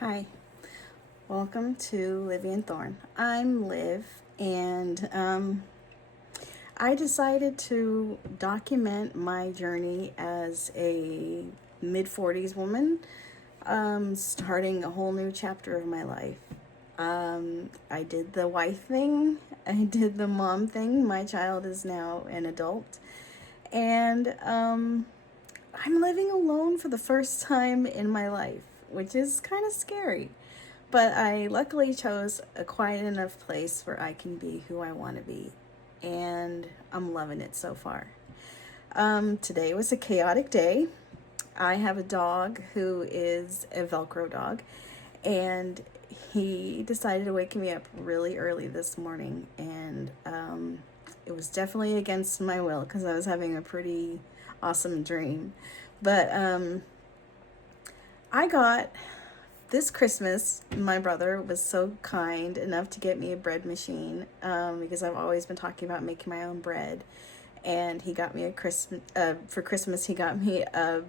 Hi, welcome to Livy and Thorn. I'm Liv, and I decided to document my journey as a mid 40s woman, starting a whole new chapter of my life. I did the wife thing, I did the mom thing. My child is now an adult, and I'm living alone for the first time in my life, which is kind of scary. But I luckily chose a quiet enough place where I can be who I want to be. And I'm loving it so far. Today was a chaotic day. I have a dog who is a Velcro dog, and he decided to wake me up really early this morning. And it was definitely against my will because I was having a pretty awesome dream. But I got this Christmas, my brother was so kind enough to get me a bread machine because I've always been talking about making my own bread. And he got me for Christmas, he got me a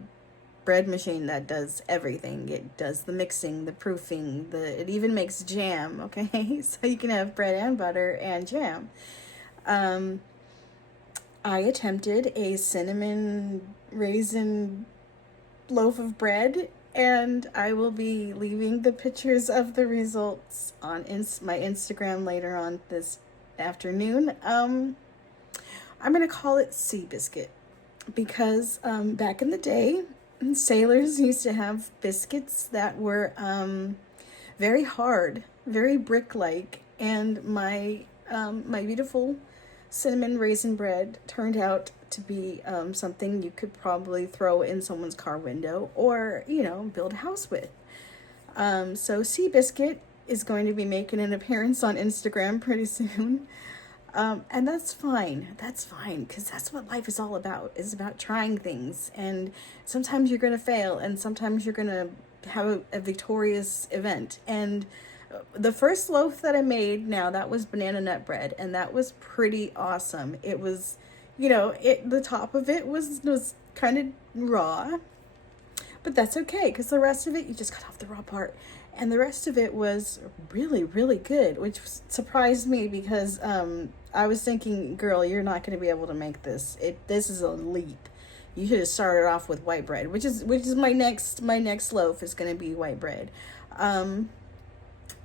bread machine that does everything. It does the mixing, the proofing, it even makes jam, okay? So you can have bread and butter and jam. I attempted a cinnamon raisin loaf of bread, and I will be leaving the pictures of the results on my Instagram later on this afternoon. I'm gonna call it sea biscuit because back in the day, sailors used to have biscuits that were very hard, very brick-like, and my beautiful cinnamon raisin bread turned out to be something you could probably throw in someone's car window or, build a house with. So Seabiscuit is going to be making an appearance on Instagram pretty soon. And that's fine. That's fine, because that's what life is all about. It's about trying things. And sometimes you're going to fail, and sometimes you're going to have a victorious event. And the first loaf that I made, now that was banana nut bread, and that was pretty awesome. It was, the top of it was kind of raw, but that's okay because the rest of it, you just cut off the raw part, and the rest of it was really, really good, which surprised me because I was thinking, girl, you're not going to be able to make this. This is a leap. You should have started off with white bread, which is my next loaf is going to be white bread.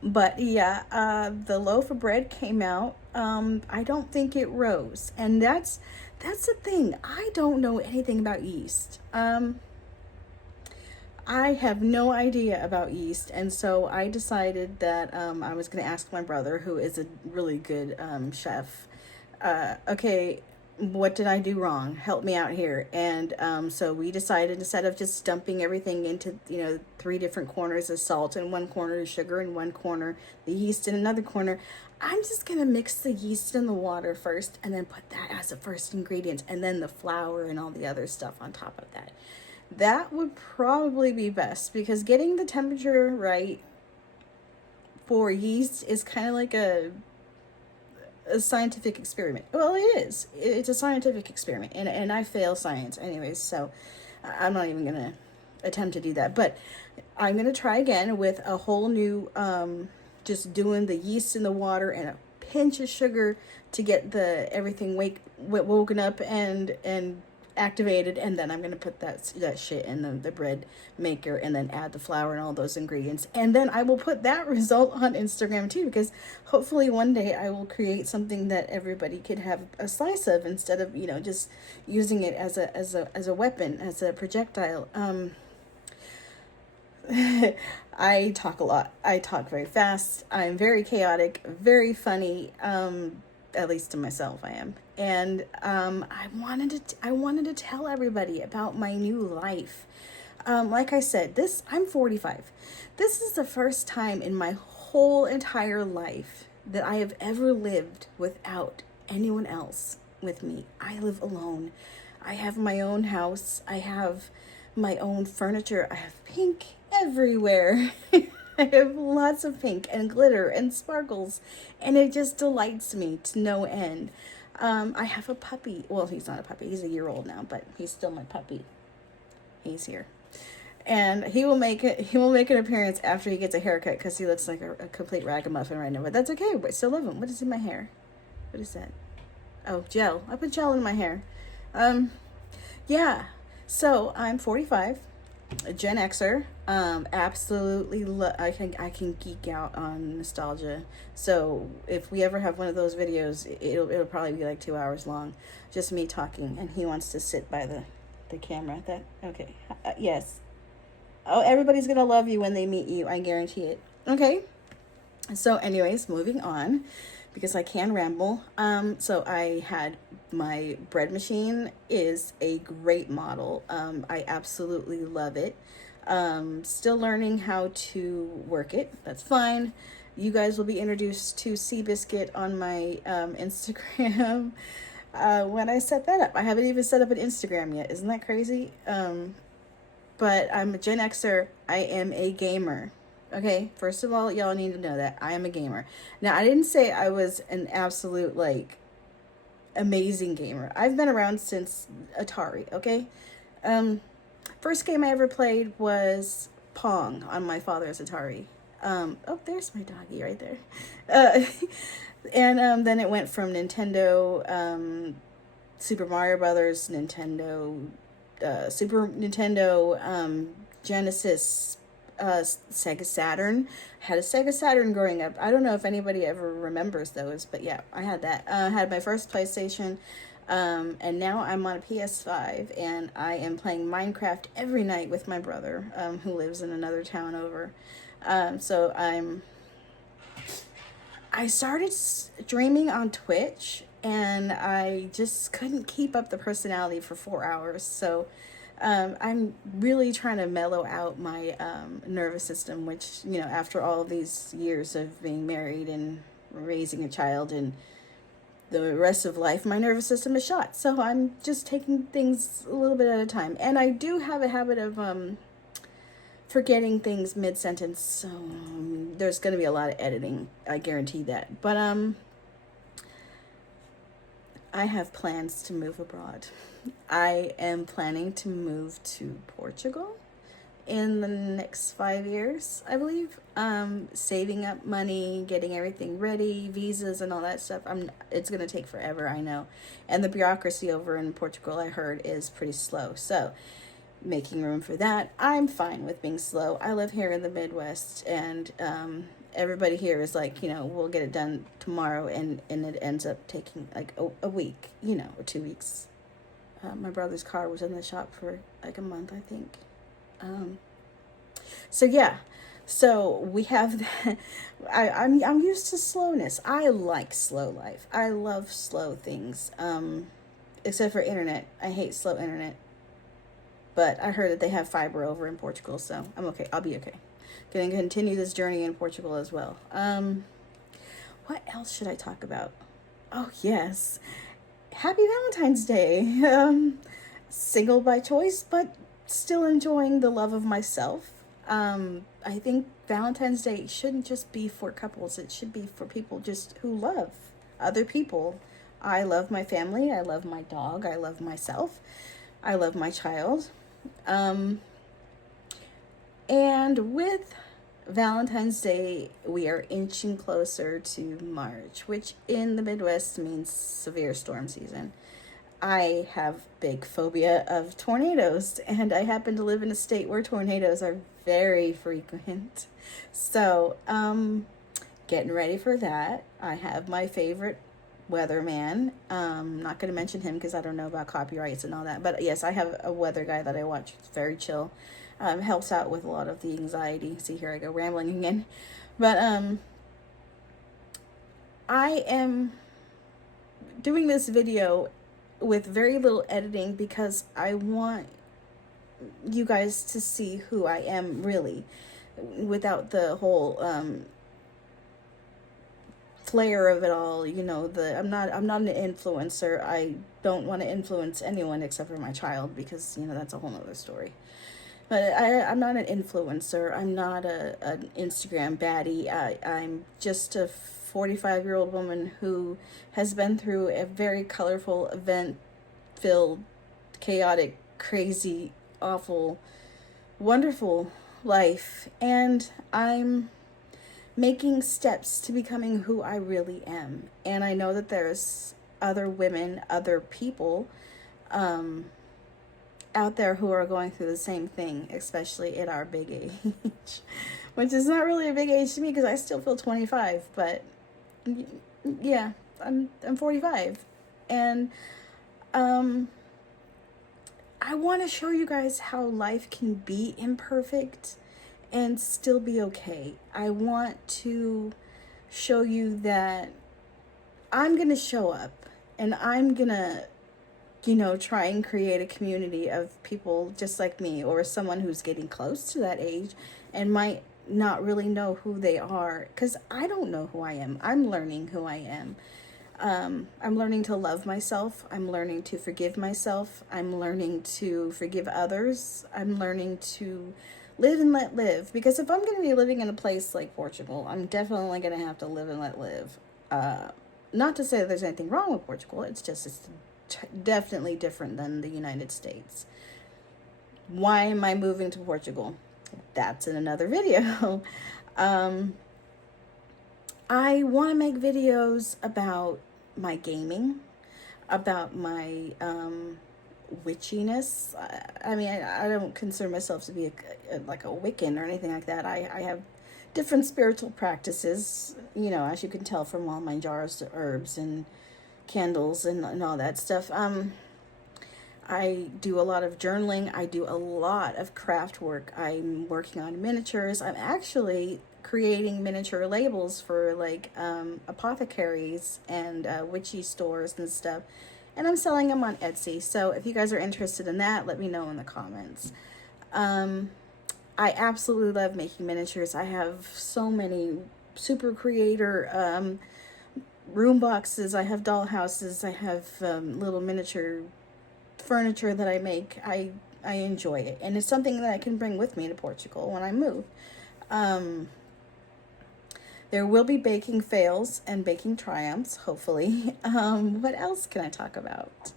But yeah, the loaf of bread came out. I don't think it rose, and that's the thing. I don't know anything about yeast. I have no idea about yeast, and so I decided that I was going to ask my brother, who is a really good chef. Okay, what did I do wrong? Help me out here. And so we decided, instead of just dumping everything into 3 different corners of salt, in one corner is sugar, in one corner the yeast, in another corner, I'm just gonna mix the yeast in the water first, and then put that as the first ingredient, and then the flour and all the other stuff on top of that. That would probably be best, because getting the temperature right for yeast is kind of like a scientific experiment. Well, it is. It's a scientific experiment, and I fail science anyways, so I'm not even gonna attempt to do that. But I'm gonna try again with a whole new, just doing the yeast in the water and a pinch of sugar to get everything woken up and activated, and then I'm gonna put that shit in the bread maker, and then add the flour and all those ingredients, and then I will put that result on Instagram too, because hopefully one day I will create something that everybody could have a slice of, instead of just using it as a weapon, as a projectile. I talk a lot. I talk very fast. I'm very chaotic, very funny. At least to myself, I am. And I wanted to tell everybody about my new life. Like I said, I'm 45. This is the first time in my whole entire life that I have ever lived without anyone else with me. I live alone. I have my own house. I have my own furniture. I have pink everywhere. I have lots of pink and glitter and sparkles, and it just delights me to no end. I have a puppy. Well, he's not a puppy. He's a year old now, but he's still my puppy. He's here. And he will make an appearance after he gets a haircut because he looks like a complete ragamuffin right now. But that's okay. I still love him. What is in my hair? What is that? Oh, gel. I put gel in my hair. Um, yeah. So I'm 45, a Gen Xer. Absolutely, I can geek out on nostalgia. So if we ever have one of those videos, it'll probably be like 2 hours long, just me talking, and he wants to sit by the camera. That okay? Yes. Oh, everybody's gonna love you when they meet you. I guarantee it. Okay. So, anyways, moving on because I can ramble. So I had my bread machine is a great model. I absolutely love it. Still learning how to work it. That's fine. You guys will be introduced to Seabiscuit on my Instagram when I set that up. I haven't even set up an Instagram yet. Isn't that crazy? But I'm a Gen Xer. I am a gamer. Okay, first of all, y'all need to know that I am a gamer. Now, I didn't say I was an absolute, like, amazing gamer. I've been around since Atari, okay? Um, First game I ever played was Pong on my father's Atari. Oh, there's my doggy right there. Uh, and then it went from Nintendo, Super Mario Brothers, Super Nintendo, Genesis, Sega Saturn. Had a Sega Saturn growing up. I don't know if anybody ever remembers those, but yeah, I had that. Had my first PlayStation, and now I'm on a PS5, and I am playing Minecraft every night with my brother, who lives in another town over. So I started streaming on Twitch, and I just couldn't keep up the personality for 4 hours. So I'm really trying to mellow out my nervous system, which, you know, after all of these years of being married and raising a child and the rest of life, my nervous system is shot. So I'm just taking things a little bit at a time. And I do have a habit of forgetting things mid-sentence, so there's going to be a lot of editing, I guarantee that. But I have plans to move abroad. I am planning to move to Portugal in the next 5 years, I believe. Saving up money, getting everything ready, visas and all that stuff. It's going to take forever, I know. And the bureaucracy over in Portugal, I heard, is pretty slow. So making room for that. I'm fine with being slow. I live here in the Midwest, and everybody here is like, you know, we'll get it done tomorrow, and it ends up taking like a week, you know, or 2 weeks. My brother's car was in the shop for like a month, I think. So yeah, so we have that. I'm used to slowness. I like slow life. I love slow things. Except for internet. I hate slow internet. But I heard that they have fiber over in Portugal, so I'm okay. I'll be okay. Gonna continue this journey in Portugal as well. What else should I talk about? Oh, yes. Happy Valentine's Day. Single by choice, but still enjoying the love of myself. I think Valentine's Day shouldn't just be for couples. It should be for people just who love other people. I love my family. I love my dog. I love myself. I love my child. And with Valentine's Day, we are inching closer to March, which in the Midwest means severe storm season. I have big phobia of tornadoes, and I happen to live in a state where tornadoes are very frequent. So, getting ready for that. I have my favorite weatherman. Not going to mention him because I don't know about copyrights and all that. But yes, I have a weather guy that I watch. It's very chill. Helps out with a lot of the anxiety. See, here I go rambling again. But I am doing this video with very little editing because I want you guys to see who I am really, without the whole flair of it all. You know, I'm not an influencer. I don't want to influence anyone except for my child, because, you know, that's a whole nother story. But I'm not an influencer. I'm not an Instagram baddie. I'm just a 45-year-old woman who has been through a very colorful, event-filled, chaotic, crazy, awful wonderful life, and I'm making steps to becoming who I really am. And I know that there's other women, other people out there who are going through the same thing, especially at our big age, which is not really a big age to me because I still feel 25, but yeah, I'm 45. And I want to show you guys how life can be imperfect and still be okay. I want to show you that I'm going to show up, and I'm going to, try and create a community of people just like me, or someone who's getting close to that age and might not really know who they are, because I don't know who I am. I'm learning who I am. I'm learning to love myself. I'm learning to forgive myself. I'm learning to forgive others. I'm learning to live and let live. Because if I'm going to be living in a place like Portugal, I'm definitely going to have to live and let live. Not to say that there's anything wrong with Portugal. It's definitely different than the United States. Why am I moving to Portugal? That's in another video. I want to make videos about my gaming, about my witchiness. I mean, I don't consider myself to be like a Wiccan or anything like that. I have different spiritual practices, as you can tell from all my jars of herbs and candles and all that stuff. I do a lot of journaling. I do a lot of craft work. I'm working on miniatures. I'm actually creating miniature labels for like apothecaries and witchy stores and stuff. And I'm selling them on Etsy. So if you guys are interested in that, let me know in the comments. I absolutely love making miniatures. I have so many super creator room boxes. I have doll houses. I have little miniature furniture that I make. I enjoy it, and it's something that I can bring with me to Portugal when I move. There will be baking fails and baking triumphs, hopefully. What else can I talk about?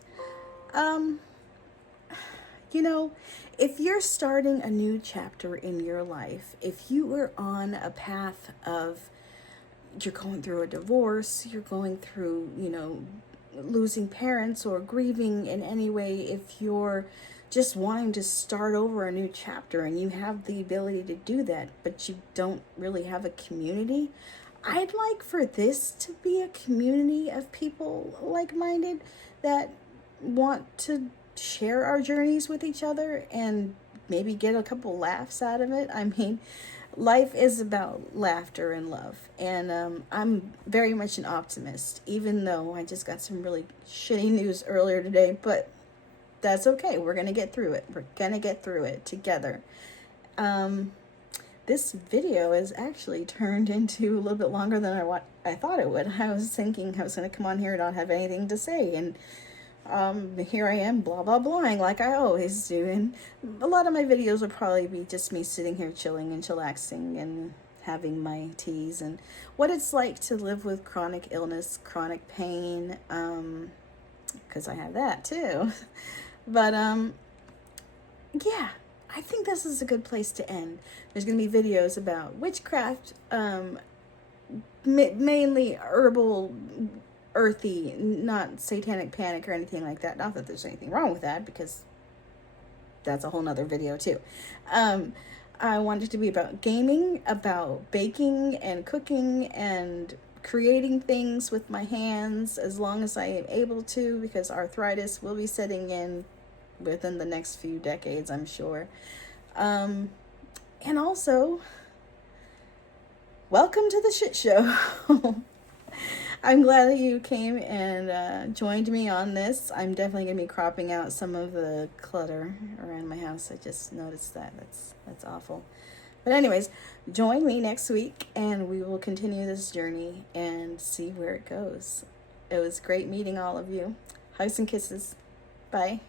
If you're starting a new chapter in your life, if you are on a path of, you're going through a divorce, you're going through, losing parents or grieving in any way, if you're just wanting to start over a new chapter and you have the ability to do that, but you don't really have a community, I'd like for this to be a community of people like-minded that want to share our journeys with each other and maybe get a couple laughs out of it. I mean, life is about laughter and love, and I'm very much an optimist, even though I just got some really shitty news earlier today, but that's okay. We're gonna get through it. We're gonna get through it together. This video is actually turned into a little bit longer than I thought it would. I was thinking I was gonna come on here and not have anything to say, and here I am, blah blah blahing like I always do. And a lot of my videos will probably be just me sitting here chilling and chillaxing and having my teas and what it's like to live with chronic illness, chronic pain, because I have that too. But yeah, I think this is a good place to end. There's gonna be videos about witchcraft, mainly herbal, earthy, not satanic panic or anything like that. Not that there's anything wrong with that, because that's a whole nother video too. I wanted it to be about gaming, about baking and cooking and creating things with my hands as long as I am able to, because arthritis will be setting in within the next few decades, I'm sure. And also, welcome to the shit show. I'm glad that you came and joined me on this. I'm definitely going to be cropping out some of the clutter around my house. I just noticed that. That's awful. But anyways, join me next week and we will continue this journey and see where it goes. It was great meeting all of you. Hugs and kisses. Bye.